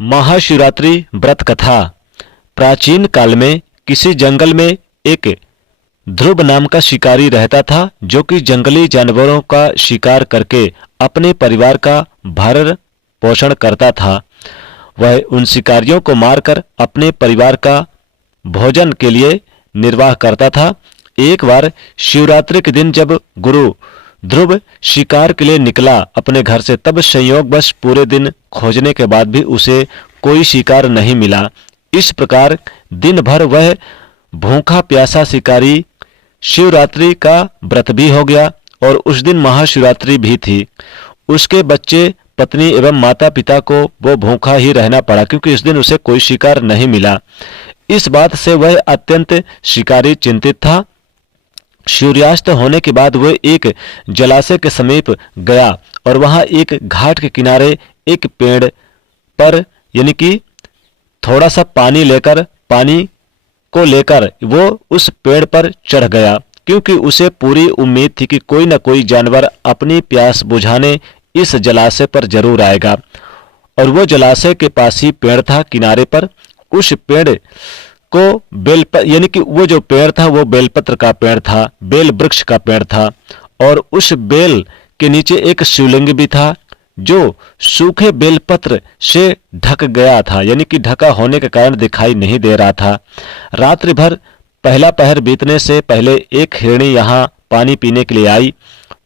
महाशिवरात्रि व्रत कथा। प्राचीन काल में किसी जंगल में एक ध्रुव नाम का शिकारी रहता था, जो कि जंगली जानवरों का शिकार करके अपने परिवार का भरण पोषण करता था। वह उन शिकारियों को मारकर अपने परिवार का भोजन के लिए निर्वाह करता था। एक बार शिवरात्रि के दिन जब गुरु ध्रुव शिकार के लिए निकला अपने घर से, तब संयोगवश पूरे दिन खोजने के बाद भी उसे कोई शिकार नहीं मिला। इस प्रकार दिन भर वह भूखा प्यासा शिकारी शिवरात्रि का व्रत भी हो गया और उस दिन महाशिवरात्रि भी थी। उसके बच्चे, पत्नी एवं माता पिता को वो भूखा ही रहना पड़ा, क्योंकि इस दिन उसे कोई शिकार नहीं मिला। इस बात से वह अत्यंत शिकारी चिंतित था। सूर्यास्त होने के बाद वह एक जलाशय के समीप गया और वहां एक घाट के किनारे एक पेड़ पर यानी कि थोड़ा सा पानी को लेकर वो उस पेड़ पर चढ़ गया, क्योंकि उसे पूरी उम्मीद थी कि कोई न कोई जानवर अपनी प्यास बुझाने इस जलाशय पर जरूर आएगा। और वो जलाशय के पास ही पेड़ था किनारे पर। उस पेड़ को यानी कि वो जो पेड़ था वो बेलपत्र का पेड़ था, बेल वृक्ष का पेड़ था। और उस बेल के नीचे एक शिवलिंग भी था, जो सूखे बेलपत्र से ढक गया था, यानी कि ढका होने के कारण दिखाई नहीं दे रहा था। रात्रि भर पहला पहर बीतने से पहले एक हिरणी यहाँ पानी पीने के लिए आई।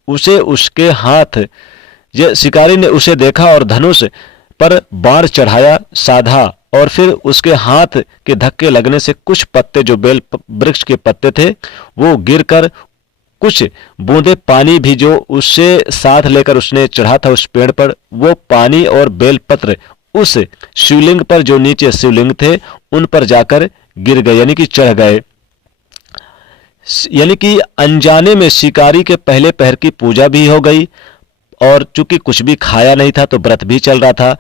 उसे उसके हाथ शिकारी ने उसे देखा और धनुष पर बाण चढ़ाया साधा, और फिर उसके हाथ के धक्के लगने से कुछ पत्ते, जो बेल वृक्ष के पत्ते थे, वो गिरकर कुछ बूंदे पानी भी जो उससे साथ लेकर उसने चढ़ा था उस पेड़ पर, वो पानी और बेलपत्र उस शिवलिंग पर, जो नीचे शिवलिंग थे, उन पर जाकर गिर गए, यानी कि चढ़ गए। यानी कि अनजाने में शिकारी के पहले पहर की पूजा भी हो गई, और चूंकि कुछ भी खाया नहीं था तो व्रत भी चल रहा था।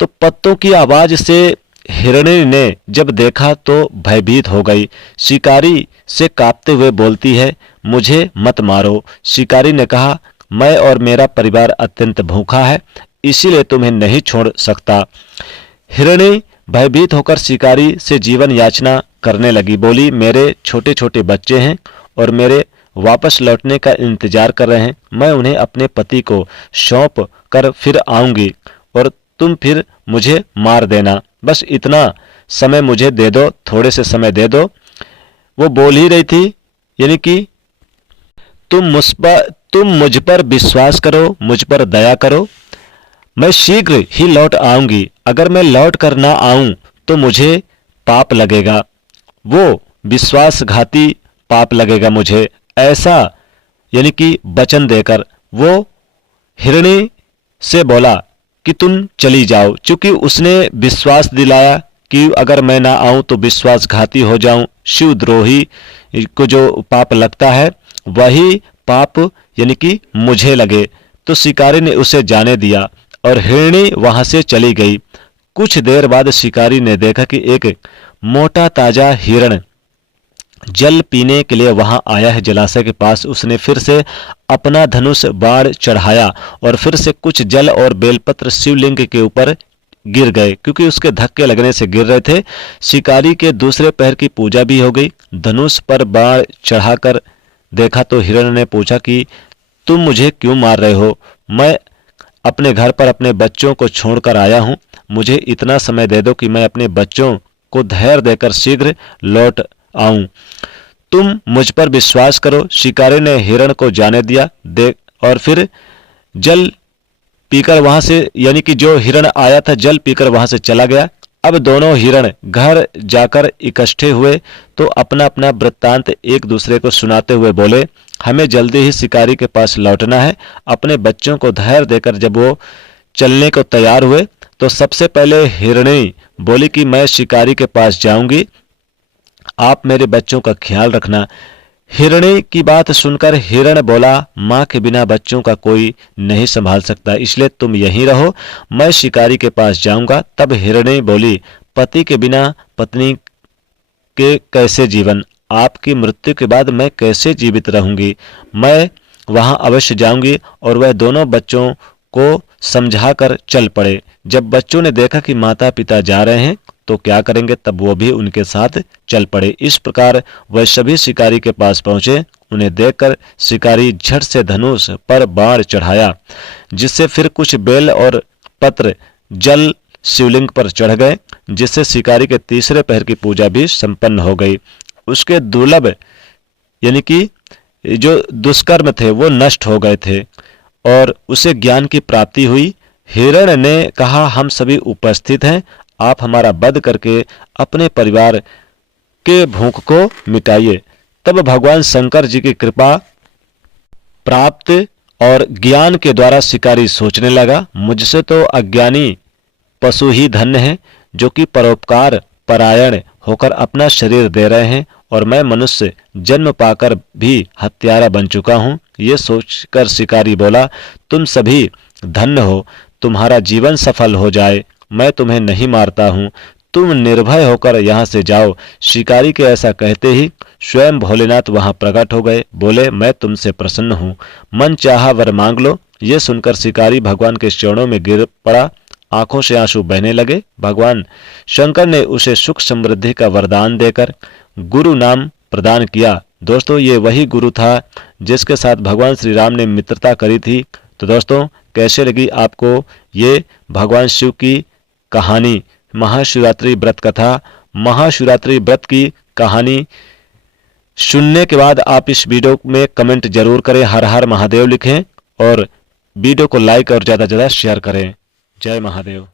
तो पत्तों की आवाज से हिरणी ने जब देखा तो भयभीत हो गई। शिकारी से कांपते हुए बोलती है, मुझे मत मारो। शिकारी ने कहा, मैं और मेरा परिवार अत्यंत भूखा है, इसीलिए तुम्हें नहीं छोड़ सकता। हिरणी भयभीत होकर शिकारी से जीवन याचना करने लगी। बोली, मेरे छोटे छोटे बच्चे हैं और मेरे वापस लौटने का इंतजार कर रहे हैं। मैं उन्हें अपने पति को सौंप कर फिर आऊंगी और तुम फिर मुझे मार देना। बस इतना समय मुझे दे दो, थोड़े से समय दे दो। वो बोल ही रही थी, यानी कि तुम मुझ पर विश्वास करो, मुझ पर दया करो, मैं शीघ्र ही लौट आऊंगी। अगर मैं लौट कर ना आऊं तो मुझे पाप लगेगा, वो विश्वासघाती पाप लगेगा मुझे। ऐसा यानी कि वचन देकर वो हिरणी से बोला कि तुम चली जाओ, क्योंकि उसने विश्वास दिलाया कि अगर मैं ना आऊं तो विश्वासघाती हो जाऊं। शिवद्रोही को जो पाप लगता है वही पाप यानी कि मुझे लगे। तो शिकारी ने उसे जाने दिया और हिरणी वहां से चली गई। कुछ देर बाद शिकारी ने देखा कि एक मोटा ताजा हिरण जल पीने के लिए वहां आया है जलाशय के पास। उसने फिर से अपना धनुष बाण चढ़ाया और फिर से कुछ जल और बेलपत्र शिवलिंग के ऊपर गिर गए, क्योंकि उसके धक्के लगने से गिर रहे थे। शिकारी के दूसरे पहर की पूजा भी हो गई। धनुष पर बाण चढ़ाकर देखा तो हिरण ने पूछा कि तुम मुझे क्यों मार रहे हो? मैं अपने घर पर अपने बच्चों को छोड़कर आया हूं। मुझे इतना समय दे दो कि मैं अपने बच्चों को धैर्य देकर शीघ्र लौट आऊं। तुम मुझ पर विश्वास करो। शिकारी ने हिरण को जाने दिया और फिर जल पीकर वहां से, यानी कि जो हिरण आया था जल पीकर वहां से चला गया। अब दोनों हिरण घर जाकर इकट्ठे हुए तो अपना अपना वृत्तांत एक दूसरे को सुनाते हुए बोले, हमें जल्दी ही शिकारी के पास लौटना है। अपने बच्चों को धैर्य देकर जब वो चलने को तैयार हुए तो सबसे पहले हिरणी बोली कि मैं शिकारी के पास जाऊंगी, आप मेरे बच्चों का ख्याल रखना। हिरणी की बात सुनकर हिरण बोला, माँ के बिना बच्चों का कोई नहीं संभाल सकता, इसलिए तुम यहीं रहो, मैं शिकारी के पास जाऊंगा। तब हिरणी बोली, पति के बिना पत्नी के कैसे जीवन? आपकी मृत्यु के बाद मैं कैसे जीवित रहूंगी? मैं वहां अवश्य जाऊंगी और वह दोनों बच्चों को समझाकर चल पड़े। जब बच्चों ने देखा कि माता पिता जा रहे हैं तो क्या करेंगे, तब वो भी उनके साथ चल पड़े। इस प्रकार वह सभी शिकारी के पास पहुंचे। उन्हें देखकर शिकारी झट से धनुष पर बाण चढ़ाया, जिससे फिर कुछ बेल और पत्र जल शिवलिंग पर चढ़ गए, जिससे शिकारी के तीसरे पहर की पूजा भी संपन्न हो गई। उसके दुर्लभ यानी कि जो दुष्कर्म थे वो नष्ट हो गए थे और उसे ज्ञान की प्राप्ति हुई। हिरण ने कहा, हम सभी उपस्थित हैं, आप हमारा वध करके अपने परिवार के भूख को मिटाइए। तब भगवान शंकर जी की कृपा प्राप्त और ज्ञान के द्वारा शिकारी सोचने लगा, मुझसे तो अज्ञानी पशु ही धन्य है, जो कि परोपकार परायण होकर अपना शरीर दे रहे हैं, और मैं मनुष्य जन्म पाकर भी हत्यारा बन चुका हूँ। ये सोचकर शिकारी बोला, तुम सभी धन्य हो, तुम्हारा जीवन सफल हो जाए, मैं तुम्हें नहीं मारता हूँ, तुम निर्भय होकर यहाँ से जाओ। शिकारी के ऐसा कहते ही स्वयं भोलेनाथ वहां प्रकट हो गए। बोले, मैं तुमसे प्रसन्न हूँ, मन चाहा वर मांग लो। ये सुनकर शिकारी भगवान के चरणों में गिर पड़ा, आंखों से आंसू बहने लगे। भगवान शंकर ने उसे सुख समृद्धि का वरदान देकर गुरु नाम प्रदान किया। दोस्तों, ये वही गुरु था जिसके साथ भगवान श्री राम ने मित्रता करी थी। तो दोस्तों, कैसे लगी आपको ये भगवान शिव की कहानी, महाशिवरात्रि व्रत कथा? महाशिवरात्रि व्रत की कहानी सुनने के बाद आप इस वीडियो में कमेंट जरूर करें, हर हर महादेव लिखें, और वीडियो को लाइक और ज़्यादा से ज़्यादा शेयर करें। जय महादेव।